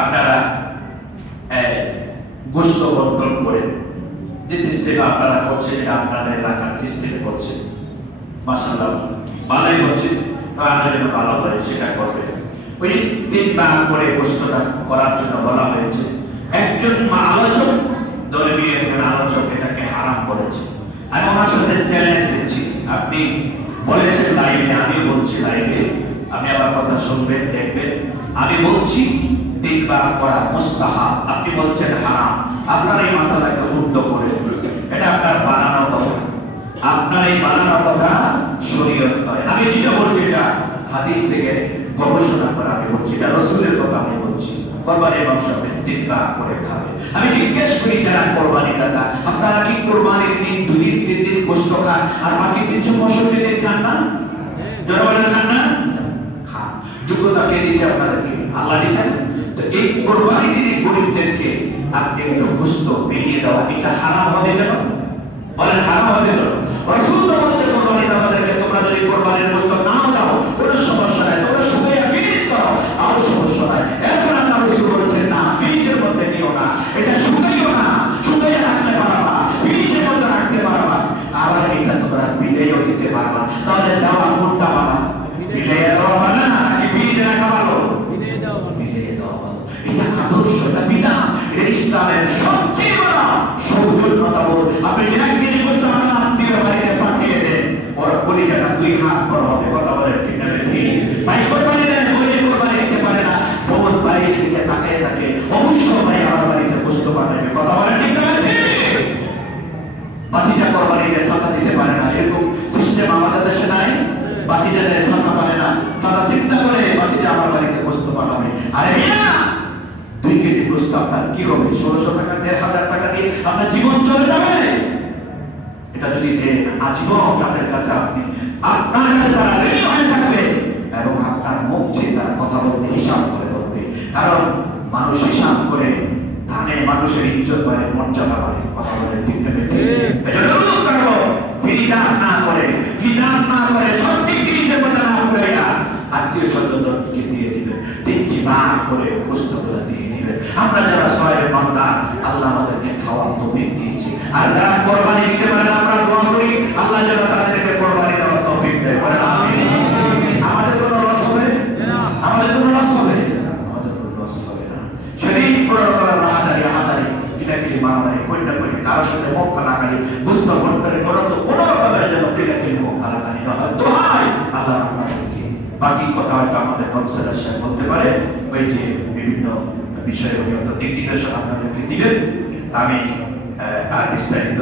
আপনারা গোশত বন্টন করে যে সিস্টেম আপনারা করছেন, এটা আপনাদের এলাকার সিস্টেমে করছেন, মাশাআল্লাহ ভালোই হচ্ছে। তো আরো যেন ভালো হয় সেটা করবে। ওই 3 ভাগ করে গোশতটা করার জন্য বলা হয়েছে। একজন আলোচক, ধর্মীয় একজন আলোচক এটাকে হারাম করেছে। আমি ওনার সাথে চ্যালেঞ্জ দিচ্ছি, আপনি বলেছেন লাইভে, আমি বলছি লাইভে, আমি আমার কথা শুনবেন, দেখবেন। আমি বলছি 3 ভাগ করা মুস্তাহাব, আপনি বলছেন হারাম। আপনার এই মাসালাকে উল্টো করে, এটা আপনার বানানো কথা, আপনার এই বানানো কথা শরীয়ত নয়। আমি যেটা বলছি এটা হাদিস থেকে গবেষণা করে আমি বলছি, এটা রাসূলের কথা আমি বলছি। কোরবানির মাংস 3 ভাগ করে খাবে। আমি জিজ্ঞেস করি যারা কোরবানি দাতা, আপনারা কি কোরবানির দিন 2 দিন 3 দিন গোশত খান আর বাকি 365 দিন খান না? জনগণ খান না? খান। যোগ্যতা কে দিয়েছে আপনাদেরকে? আল্লাহ দিয়েছেন। তো এই কোরবানি দিনে গরিবদেরকে আপনি একটু গোশত বিলিয়ে দেওয়া, এটা হারাম হবে কেন? বলেন হারাম হবে কেন? রাসূল তো বলছে কোরবানি দাতাদেরকে, তোমরা যদি কোরবানির গোশত নাও দাও কোনো সমস্যা নাই, তোমরা শুকিয়ে ফিনিশ করো, তাও সমস্যা নাই। এরপর আল্লাহ রাসূল বলেছেন না, ফ্রিজের মধ্যে নিও না, এটা শুকাইও না, শুকাইয়ে রাখতে পারবা, ফ্রিজের মধ্যে রাখতে পারবা, আবার এটা তোমরা বিলেও দিতে পারবা। তাহলে দেওয়া কোনটা ভালো? বিলে দেওয়া ভালো নাকি ফ্রিজে রাখা ভালো? বিলে দেওয়া ভালো। এটা আদর্শ, এটা বিধান, এটা ইসলামের সবচেয়ে বড় সৌজন্যতা বোধ। আপনি একদিন গোশত আপনার আত্মীয় বাড়িতে পাঠিয়ে দেন, ওর কলিজাটা 2 হাত বড় হবে। কথা বলেন ঠিক না ঠিক? ভাই কোরবানি দেন, ওই যে কোরবানি দিতে পারে না, বহুত বাড়ির দিকে তাকিয়ে থাকে, অবশ্যই ভাই আমার বাড়িতে গোশত পাঠাবে। কথা বলেন ঠিক না ঠিক? বাতিজা কোরবানিতে চাচা দিতে পারে না, এরকম সিস্টেম আমাদের দেশে নাই। বাতিজা দেয়, চাচা পারে না, চাচা চিন্তা করে বাতিজা আমার বাড়িতে গোশত পাঠাবে। আরে মিয়া, 2 কেজি গোশত আপনার কি হবে? 1600 টাকা, 1500 টাকা দিয়ে আপনার জীবন চলে যাবে। এটা যদি দেন আজীবন তাদের কাছে আপনি, আপনার কাছে তারা রেডি হয়ে থাকবে এবং আপনার মুখ চেয়ে তারা কথা বলতে হিসাব করে বলবে। কারণ মানুষ হিসাব করে দানে মানুষের ইজ্জত বাড়ে, মর্যাদা বাড়ে। কথা বলে ঠিক না ঠিক? এটা জরুর করো, ফিজার না করে, ফিজার না করে, সঠিক জিনিসের কথা না কইরা আত্মীয় স্বজনকে দিয়ে দিবেন। 3টি ভাগ করে গোশতগুলো দিয়ে দিবেন। আমরা যারা সওয়াবের মালদার, আল্লাহ আমাদেরকে খাওয়ার তৌফিক দিয়েছে। আর যারা কোরবানি দিতে পারে না, আমরা দোয়া করি আল্লাহ যেন তাদেরকে কোরবানি দেওয়ার তৌফিক দেয়। বলেন আমিন। আমাদের কোনো লস হবে না, আমাদের কোনো লস হবে না, আমাদের কোনো লস হবে না। শরীর পুরো করার রাহাদারি কিলাকিলি মারামারি কইনা কইনি, কারোর সাথে মুখ কালাকালি, বুঝতে বন্টনে কোনো রকমের যেন কিলাকিলি মুখ কালাকালি না হয়। দোহাই আল্লাহ আপনাদেরকে। বাকি কথা হয়তো আমাদের কাউন্সিলর সাহেব বলতে পারে, ওই যে বিভিন্ন বিষয়ে উনি হয়তো দিক নির্দেশনা আপনাদেরকে দিবেন। আমি আর বিস্তারিত